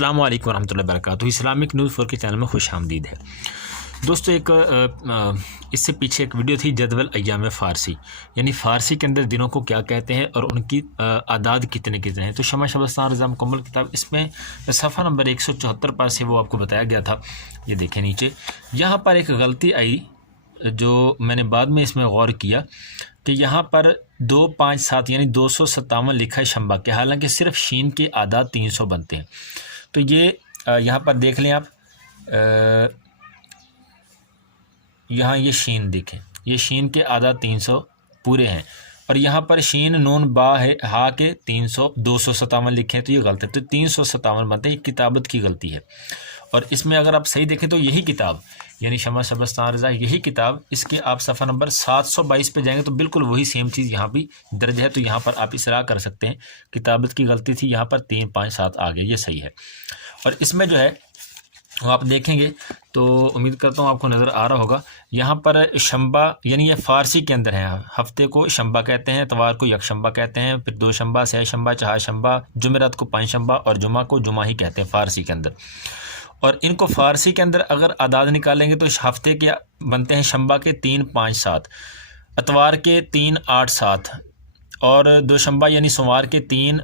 السلام علیکم ورحمۃ اللہ وبرکاتہ۔ اسلامک نیوز 4 کے چینل میں خوش آمدید ہے دوستو۔ اس سے پیچھے ایک ویڈیو تھی جدول ایام فارسی، یعنی فارسی کے اندر دنوں کو کیا کہتے ہیں اور ان کی اعداد کتنے ہیں۔ تو شمع شبستان رضا مکمل کتاب، اس میں صفحہ نمبر 174 پر سے وہ آپ کو بتایا گیا تھا۔ یہ دیکھیں نیچے یہاں پر ایک غلطی آئی جو میں نے بعد میں اس میں غور کیا کہ یہاں پر 257 یعنی 257 لکھا ہے شنبہ کے، حالانکہ صرف شین کی اعداد 300 بنتے ہیں۔ تو یہ یہاں پر دیکھ لیں آپ، یہاں یہ شین دیکھیں، یہ شین کے اعداد 300 پورے ہیں، اور یہاں پر شین نون با ہے ہا کے 257 لکھے ہیں، تو یہ غلط ہے۔ تو 357 بنتے ہیں، یہ کتابت کی غلطی ہے۔ اور اس میں اگر آپ صحیح دیکھیں تو یہی کتاب یعنی شمع شبستان رضا، یہی کتاب اس کے آپ صفحہ نمبر 722 پہ جائیں گے تو بالکل وہی سیم چیز یہاں بھی درج ہے۔ تو یہاں پر آپ اصلاح کر سکتے ہیں، کتابت کی غلطی تھی، یہاں پر 357 آ گئے، یہ صحیح ہے۔ اور اس میں جو ہے وہ آپ دیکھیں گے تو امید کرتا ہوں آپ کو نظر آ رہا ہوگا، یہاں پر شنبہ یعنی یہ فارسی کے اندر ہے، ہفتے کو شنبہ کہتے ہیں، اتوار کو یک شنبہ کہتے ہیں، پھر دو شنبہ، سہ شنبہ، چہار شنبہ، جمعرات کو پنج شنبہ، اور جمعہ کو جمعہ ہی کہتے ہیں فارسی کے اندر۔ اور ان کو فارسی کے اندر اگر اعداد نکالیں گے تو ہفتے کے بنتے ہیں شنبہ کے 3 5 7، اتوار کے 3 8 7، اور دو شنبہ یعنی سوموار کے 3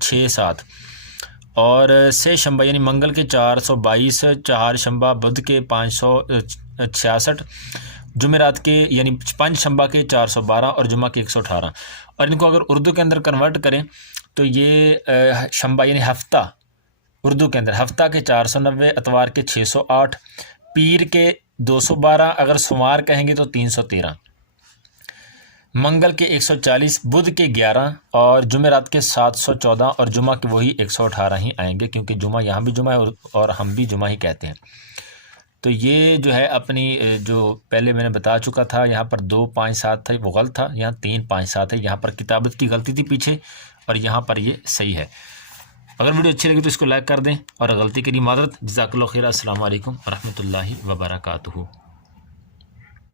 6 7، اور سہ شنبہ یعنی منگل کے 422، چہار شنبہ بدھ کے 566، جمعرات کے یعنی پنج شنبہ کے 412، اور جمعہ کے 118۔ اور ان کو اگر اردو کے اندر کنورٹ کریں تو یہ شنبہ یعنی ہفتہ اردو کے اندر ہفتہ کے 490، اتوار کے 608، پیر کے 212، اگر سوموار کہیں گے تو 313، منگل کے 140، بدھ کے 11، اور جمعرات کے 714، اور جمعہ کے وہی 118 ہی آئیں گے، کیونکہ جمعہ یہاں بھی جمعہ ہے اور ہم بھی جمعہ ہی کہتے ہیں۔ تو یہ جو ہے اپنی جو پہلے میں نے بتا چکا تھا، یہاں پر 2 5 7 تھا وہ غلط تھا، یہاں 3 5 7 ہے، یہاں پر کتابت کی غلطی تھی پیچھے، اور یہاں پر یہ صحیح ہے۔ اگر ویڈیو اچھی لگی تو اس کو لائک کر دیں، اور غلطی کے لیے معذرت۔ جزاک اللہ خیر۔ السلام علیکم ورحمۃ اللہ وبرکاتہ۔